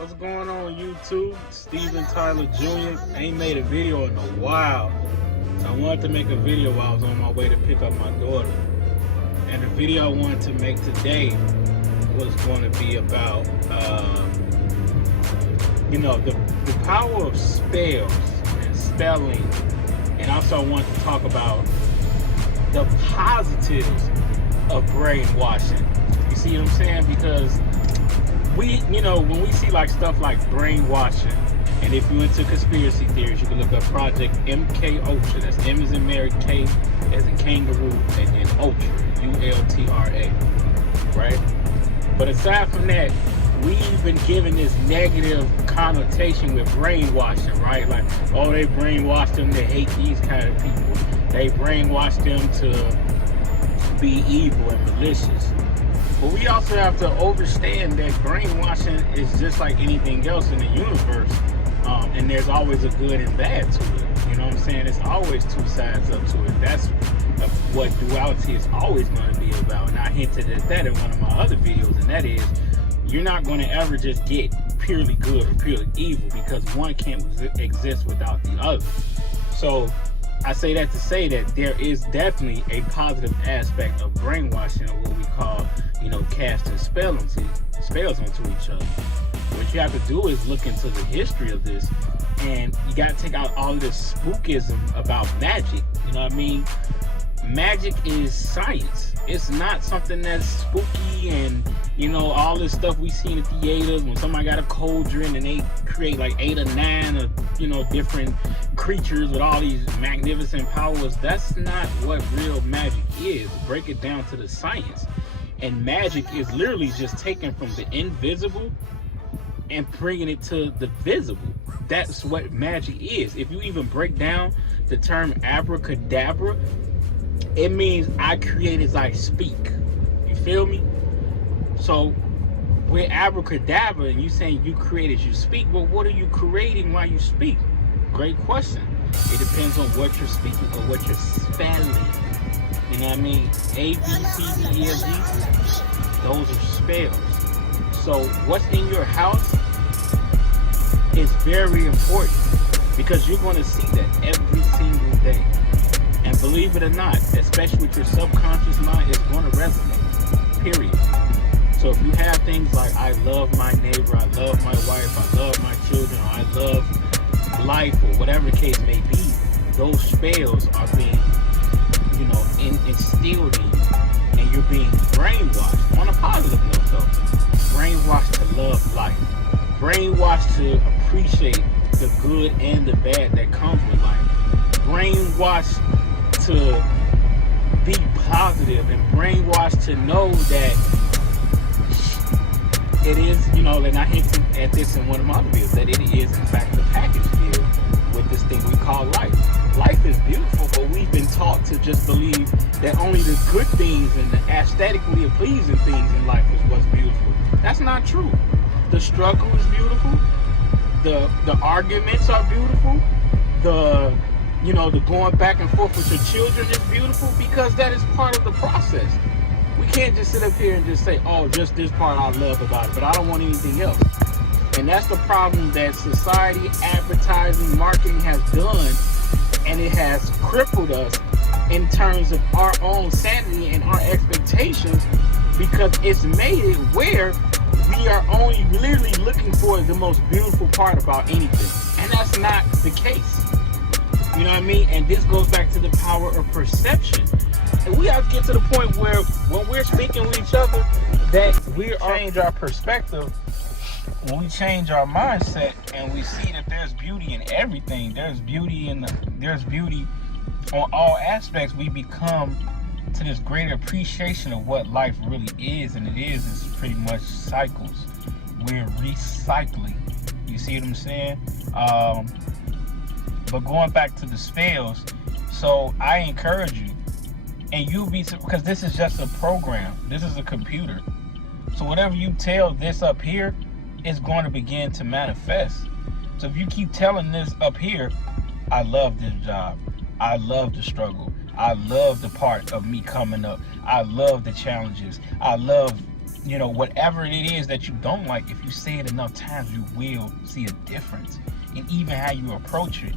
What's going on YouTube? Steven Tyler Jr. Ain't made a video in a while. I wanted to make a video while I was on my way to pick up my daughter. And the video I wanted to make today was going to be about, the power of spells and spelling. And also I wanted to talk about the positives of brainwashing. You see what I'm saying? Because when we see like stuff like brainwashing, and if you're into conspiracy theories, you can look up Project MK Ultra. That's M as in Mary, K as in kangaroo, and then Ultra, ULTRA, right? But aside from that, we've been given this negative connotation with brainwashing, right? Like, oh, they brainwashed them to hate these kind of people. They brainwashed them to be evil and malicious. But we also have to understand that brainwashing is just like anything else in the universe. And there's always a good and bad to it. You know what I'm saying? There's always two sides up to it. That's what duality is always going to be about. And I hinted at that in one of my other videos. And that is, you're not going to ever just get purely good or purely evil, because one can't exist without the other. So I say that to say that there is definitely a positive aspect of brainwashing, or what we call, casting spells onto each other. What you have to do is look into the history of this, and you got to take out all of this spookism about magic. You know what I mean? Magic is science. It's not something that's spooky and, all this stuff we see in the theaters when somebody got a cauldron and they create like 8 or 9 of, different creatures with all these magnificent powers. That's not what real magic is. Break it down to the science. And magic is literally just taken from the invisible and bringing it to the visible. That's what magic is. If you even break down the term abracadabra, it means I create as I speak. You feel me? So with abracadabra, and you saying you create as you speak, but what are you creating while you speak? Great question. It depends on what you're speaking or what you're spelling. You know what I mean? A, B, C, D, E, F, G. Those are spells. So what's in your house is very important, because you're going to see that every single day. And believe it or not, especially with your subconscious mind, it's going to resonate. Period. So if you have things like, I love my neighbor, I love my wife, I love my children, or I love life, or whatever the case may be, those spells are being instilled in you, and you're being brainwashed. On a positive note though, brainwashed to love life, brainwashed to appreciate the good and the bad that comes with life, brainwashed to be positive, and brainwashed to know that it is, and I hinted at this in one of my other videos, that it is in fact the package deal with this thing we call life. Life is beautiful, but we've been taught to just believe that only the good things and the aesthetically pleasing things in life is what's beautiful. That's not true. The struggle is beautiful. The arguments are beautiful. The going back and forth with your children is beautiful, because that is part of the process. We can't just sit up here and just say, oh, just this part I love about it, but I don't want anything else. And that's the problem that society, advertising, marketing has done. And it has crippled us in terms of our own sanity and our expectations, because it's made it where we are only literally looking for the most beautiful part about anything. And that's not the case. You know what I mean? And this goes back to the power of perception. And we have to get to the point where when we're speaking with each other, that we change our perspective. When we change our mindset and we see that there's beauty in everything, there's beauty on all aspects, we become to this greater appreciation of what life really is. And it is pretty much cycles. We're recycling. You see what I'm saying? But going back to the spells, so I encourage you, and because this is just a program, this is a computer. So whatever you tell this up here, is going to begin to manifest. So if you keep telling this up here, I love this job, I love the struggle, I love the part of me coming up, I love the challenges, I love whatever it is that you don't like, if you say it enough times, you will see a difference in even how you approach it.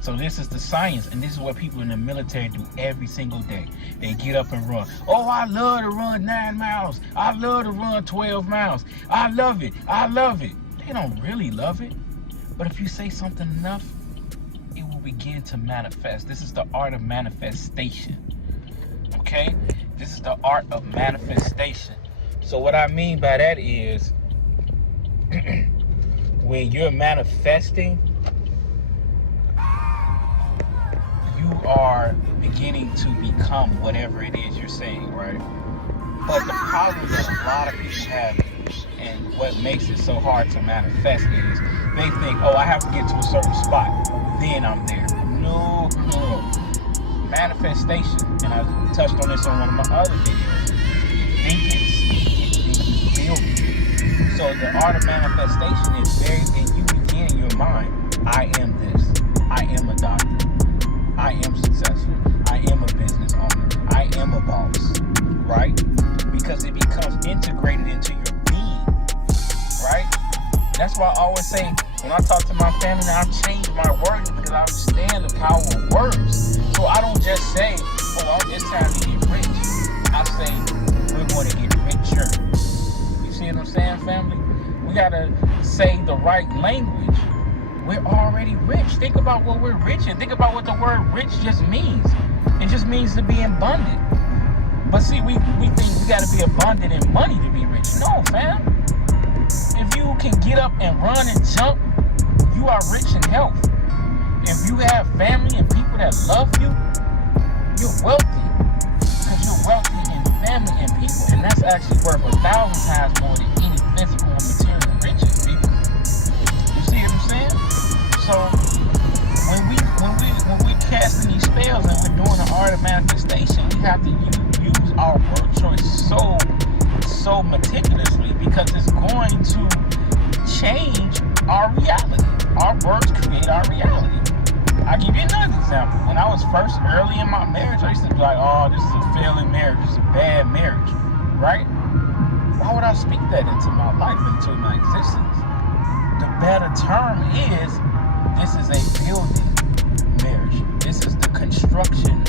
So this is the science, and this is what people in the military do every single day. They get up and run. Oh, I love to run 9 miles. I love to run 12 miles. I love it. I love it. They don't really love it. But if you say something enough, it will begin to manifest. This is the art of manifestation. Okay? This is the art of manifestation. So what I mean by that is, when you're manifesting, you are beginning to become whatever it is you're saying, right? But the problem that a lot of people have, and what makes it so hard to manifest, is they think, oh, I have to get to a certain spot, then I'm there. No. Manifestation, and I touched on this on one of my other videos. Think it, speak it, then you build it. So the art of manifestation is when you begin in your mind, I am this, I am a doctor, I am successful, I am a business owner, I am a boss, right? Because it becomes integrated into your being, right? That's why I always say, when I talk to my family, I change my words because I understand the power of words. So I don't just say, oh, it's time to get rich. I say, we're going to get richer. You see what I'm saying, family? We got to say the right language. We're already rich. Think about what we're rich in. Think about what the word rich just means. It just means to be abundant. But see, we think we got to be abundant in money to be rich. No, fam. If you can get up and run and jump, you are rich in health. If you have family and people that love you, you're wealthy. Because you're wealthy in family and people. And that's actually worth 1,000 times more than any physical and material riches, people. You see what I'm saying? So when we casting these spells and we're doing the art of manifestation, we have to use our word choice so meticulously, because it's going to change our reality. Our words create our reality. I'll give you another example. When I was first early in my marriage, I used to be like, oh, this is a failing marriage, this is a bad marriage, right? Why would I speak that into my life, into my existence? The better term is, this is a building marriage. This is the construction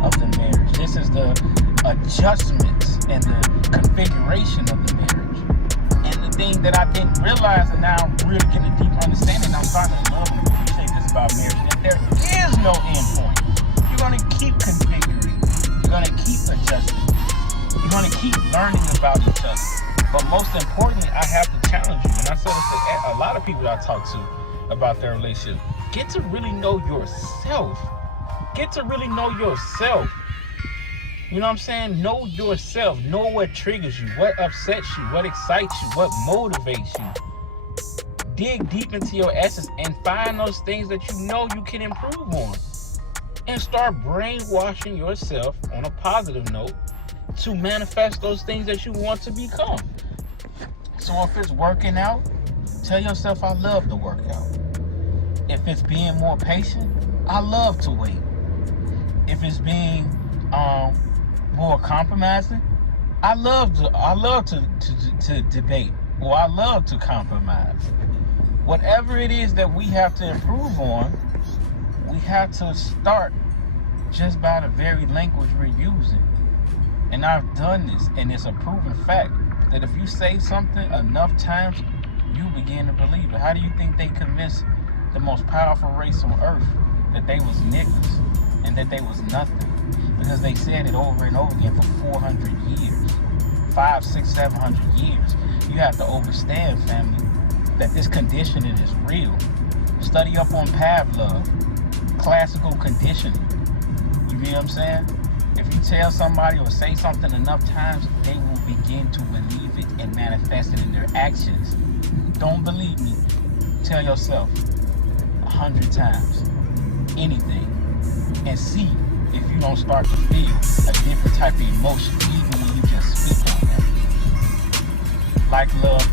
of the marriage. This is the adjustments and the configuration of the marriage. And the thing that I didn't realize, and now I'm really getting a deep understanding, I'm starting to love and appreciate this about marriage, that there is no end point. You're going to keep configuring. You're going to keep adjusting. You're going to keep learning about each other. But most importantly, I have to challenge you. And I said this to a lot of people that I talk to about their relationship. Get to really know yourself. Get to really know yourself. You know what I'm saying? Know yourself. Know what triggers you, what upsets you, what excites you, what motivates you. Dig deep into your essence and find those things that you know you can improve on. And start brainwashing yourself on a positive note to manifest those things that you want to become. So if it's working out, tell yourself, I love to work out. If it's being more patient, I love to wait. If it's being more compromising, I love to debate, or I love to compromise. Whatever it is that we have to improve on, we have to start just by the very language we're using. And I've done this, and it's a proven fact that if you say something enough times, you begin to believe it. How do you think they convinced the most powerful race on earth that they was niggas and that they was nothing? Because they said it over and over again for 400 years, 500, 600, 700 years. You have to understand, family, that this conditioning is real. Study up on Pavlov, classical conditioning. You feel what I'm saying? If you tell somebody or say something enough times, they will begin to believe it and manifest it in their actions. Don't believe me? Tell yourself 100 times anything and see if you don't start to feel a different type of emotion even when you just speak on it. Like love,